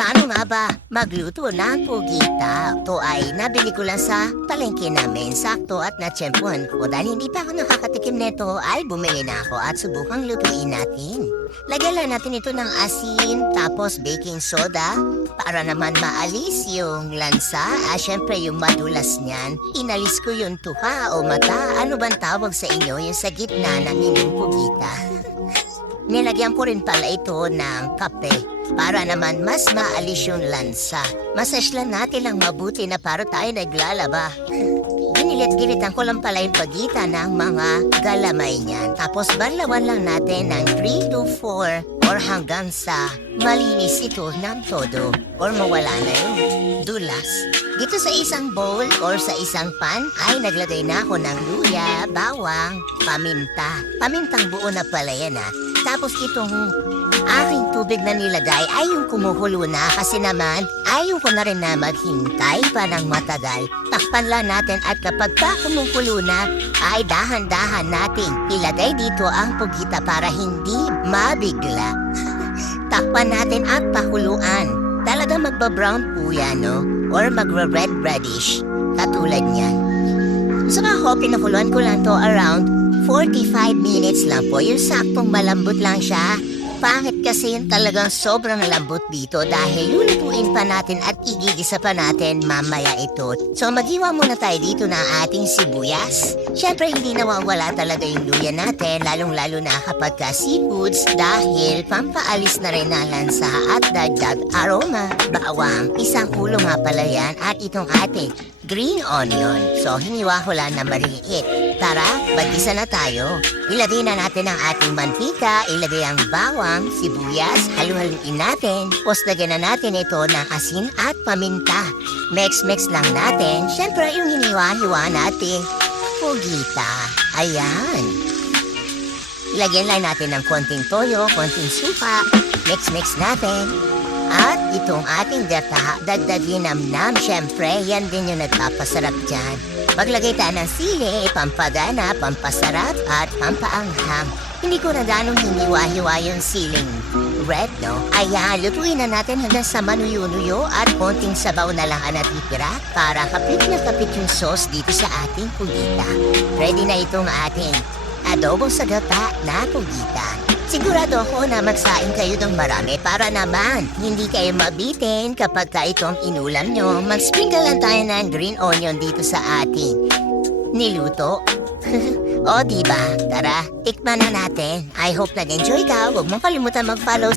Paano nga ba magluto ng pugita? Ito ay nabili ko lang sa palengke namin. Sakto at natsyempuhan ko. Dahil hindi pa ako nakakatikim nito, ay bumili na ako at subukang lutuin natin. Lagyan lang natin ito ng asin, tapos baking soda, para naman maalis yung lansa. Syempre yung madulas niyan. Inalis ko yung tuka o mata. Ano bang tawag sa inyo yung sa gitna ng inyong pugita? Nilagyan ko rin pala ito ng kape para naman mas maalis yung lansa. Massage lang natin lang mabuti na para tayo naglalaba. Ginilit-gilitan ko lang pala yung pagitan ng mga galamay niyan. Tapos banlawan lang natin ng 3 to 4 or hanggang sa malinis ito ng todo or mawala na yung dulas. Dito sa isang bowl or sa isang pan ay naglagay na ako ng luya, bawang, paminta. Pamintang buo na pala yan Tapos itong aking tubig na nilagay ay yung kumukulo na kasi naman ayaw ko na rin na maghintay pa ng matagal. Takpan lang natin at kapag pa kumukulo na ay dahan-dahan natin ilagay dito ang pugita para hindi mabigla. Takpan natin at pakuluan. Talagang magba-brown po yan, no? Or magre-red-reddish. Katulad niyan. So ako, pinakuluan ko lang to around 45 minutes lang po. Yung saktong malambot lang siya. Pangit kasi yung talagang sobrang lambot dito dahil lulutuin pa natin at igigisa pa natin mamaya ito. So maghiwa muna tayo dito ng ating sibuyas. Siyempre hindi nawawala talaga yung luya natin lalong-lalo na kapag ka seafoods dahil pampaalis na rin ng lansa at dagdag aroma. Bawang, isang ulo nga pala yan at itong ating green onion. So hiniwa ko lang na maliliit. Tara, magisa na tayo. Ilagay na natin ang ating mantika, ilagay ang bawang, sibuyas, halu-haluin natin. Tapos lagyan na natin ito ng asin at paminta. Mix-mix lang natin. Siyempre yung hiniwa-hiwa natin. Pugita. Ayan. Ilagyan lang natin ng konting toyo, konting suka. Mix-mix natin. At itong ating gata, dagdagin namnam. Siyempre, yan din yung nagpapasarap dyan. Paglagay tayo ng sili, pampagana, pampasarap at pampaanghang. Hindi ko na ganong hiniwa-hiwa yung siling red, no? Ayan, lutuin na natin hanggang sa manuyo-nuyo at konting sabaw na lang ang natitira para kapit na kapit yung sauce dito sa ating pugita. Ready na itong ating adobo sa gata na pugita. Sigurado ako na magsaing kayo ng marami para naman hindi kayo mabitin kapag ka itong inulam nyo. Mag-sprinkle lang tayo ng green onion dito sa ating niluto. O diba? Tara, tikman na natin. I hope nag-enjoy ka. Huwag mong kalimutan mag-follow